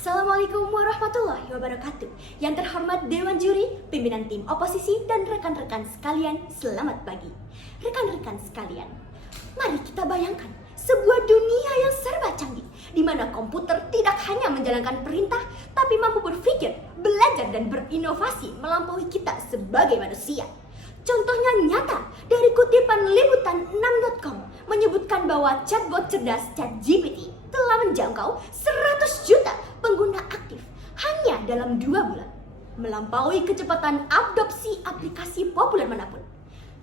Assalamualaikum warahmatullahi wabarakatuh. Yang terhormat Dewan Juri, pimpinan tim oposisi, dan rekan-rekan sekalian, selamat pagi. Rekan-rekan sekalian, mari kita bayangkan sebuah dunia yang serba canggih, di mana komputer tidak hanya menjalankan perintah, tapi mampu berpikir, belajar, dan berinovasi melampaui kita sebagai manusia. Contohnya nyata dari kutipan liputan 6.com menyebutkan bahwa chatbot cerdas ChatGPT telah menjangkau 100 juta pengguna aktif hanya dalam 2 bulan, melampaui kecepatan adopsi aplikasi populer manapun.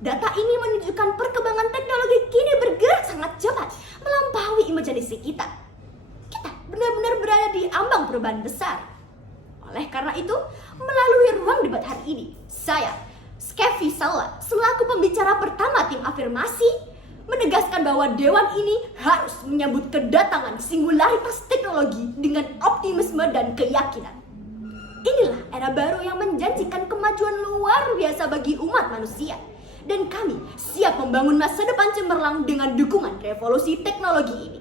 Data ini menunjukkan perkembangan teknologi kini bergerak sangat cepat, melampaui imajinasi kita. Kita benar-benar berada di ambang perubahan besar. Oleh karena itu, melalui ruang debat hari ini, saya, Skefi Saula, selaku pembicara pertama tim afirmasi, menegaskan bahwa Dewan ini harus menyambut kedatangan singularitas teknologi dengan optimisme dan keyakinan. Inilah era baru yang menjanjikan kemajuan luar biasa bagi umat manusia. Dan kami siap membangun masa depan cemerlang dengan dukungan revolusi teknologi ini.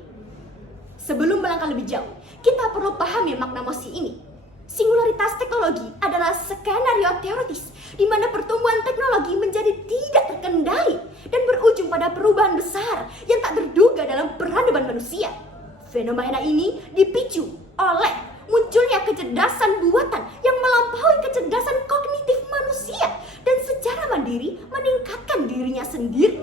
Sebelum melangkah lebih jauh, kita perlu pahami makna mosi ini. Singularitas teknologi adalah skenario teoritis di mana pertumbuhan teknologi menjadi tidak terkendali dan berujung pada perubahan besar yang tak terduga dalam peradaban manusia. Fenomena ini dipicu oleh munculnya kecerdasan buatan yang melampaui kecerdasan kognitif manusia dan secara mandiri meningkatkan dirinya sendiri.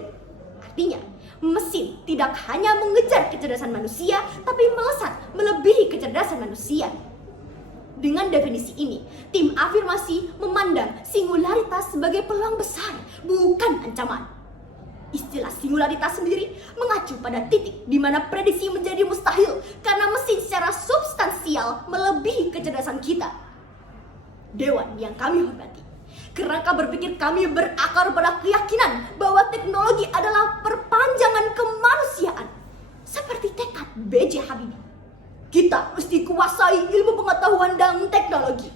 Artinya, mesin tidak hanya mengejar kecerdasan manusia, tapi melesat melebihi kecerdasan manusia. Dengan definisi ini, tim afirmasi memandang singularitas sebagai peluang besar, bukan ancaman. Istilah singularitas sendiri mengacu pada titik di mana prediksi menjadi mustahil karena mesin secara substansial melebihi kecerdasan kita. Dewan yang kami hormati, kerangka berpikir kami berakar pada keyakinan bahwa teknologi adalah perpanjangan kemanusiaan. Seperti tekad B.J. Habibie, kita mesti kuasai ilmu pengetahuan dan teknologi.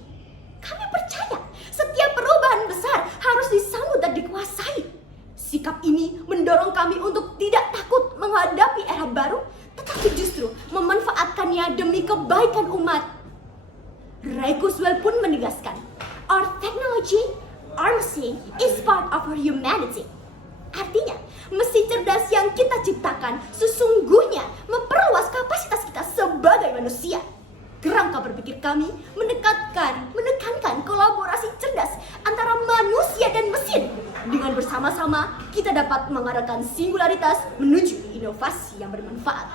Kami percaya setiap perubahan besar harus disambut dan dikuasai. Sikap ini mendorong kami untuk tidak takut menghadapi era baru, tetapi justru memanfaatkannya demi kebaikan umat. Ray Kurzweil pun menegaskan, "Our technology, our machine is part of our humanity." Artinya, mesin cerdas yang kita ciptakan sesungguhnya memperluas kapasitas kita sebagai manusia. Kerangka berpikir kami menekankan kolaborasi cerdas antara manusia dan mesin. Dengan bersama-sama, kita dapat mengarahkan singularitas menuju inovasi yang bermanfaat.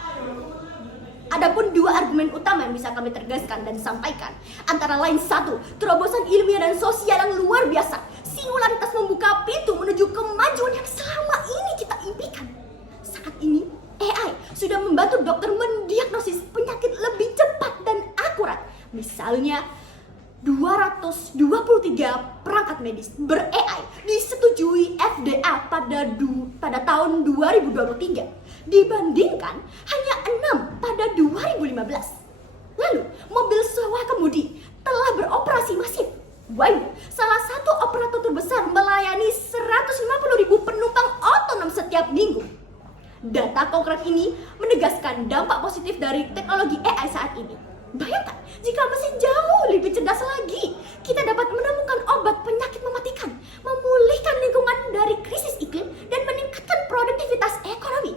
Adapun 2 argumen utama yang bisa kami tegaskan dan sampaikan, antara lain 1, terobosan ilmiah dan sosial yang luar biasa. Singularitas membuka pintu menuju kemajuan yang selama ini kita impikan. Saat ini, AI sudah membantu dokter mendiagnosis penyakit lebih cepat dan akurat. Misalnya, 223 perangkat medis ber-AI disetujui FDA pada tahun 2023 dibandingkan hanya 6 pada 2015. Lalu, mobil sewa kemudi telah beroperasi masif. Waymo, salah satu operator terbesar, melayani 150.000 penumpang otonom setiap minggu. Data konkret ini menegaskan dampak positif dari teknologi AI saat ini. Bayangkan, jika mesin jauh lebih cerdas lagi, kita dapat menemukan obat penyakit mematikan, memulihkan lingkungan dari krisis iklim, dan meningkatkan produktivitas ekonomi.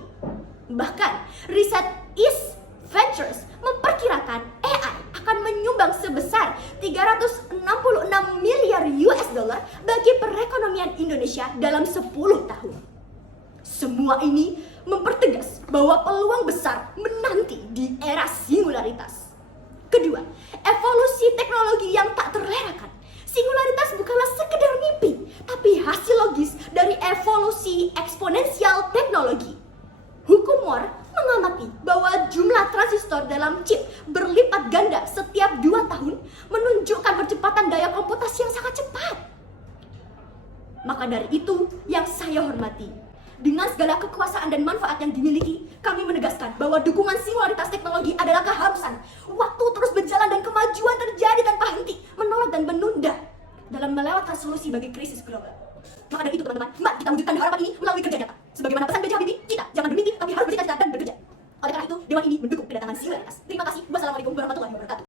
Bahkan, riset East Ventures memperkirakan AI akan menyumbang sebesar 366 miliar US dollar bagi perekonomian Indonesia dalam 10 tahun. Semua ini mempertegas bahwa peluang besar menanti di era singularitas. Kedua, evolusi teknologi yang tak terelakkan. Singularitas bukanlah sekedar mimpi, tapi hasil logis dari evolusi eksponensial teknologi. Hukum Moore mengamati bahwa jumlah transistor dalam chip berlipat ganda setiap 2 tahun, menunjukkan percepatan daya komputasi yang sangat cepat. Maka dari itu yang saya hormati, dengan segala kekuasaan dan manfaat yang dimiliki, kami menegaskan bahwa dukungan singularitas teknologi adalah keharusan. Waktu terus berjalan dan kemajuan terjadi tanpa henti, menolak dan menunda dalam melewatkan solusi bagi krisis global. Maka dari itu teman-teman, mari kita wujudkan harapan ini melalui kerja nyata. Sebagaimana pesan B.J. Habibie, kita jangan bermimpi tapi harus bercita-cita dan bekerja. Oleh karena itu, Dewan ini mendukung kedatangan singularitas. Terima kasih. Wassalamualaikum warahmatullahi wabarakatuh.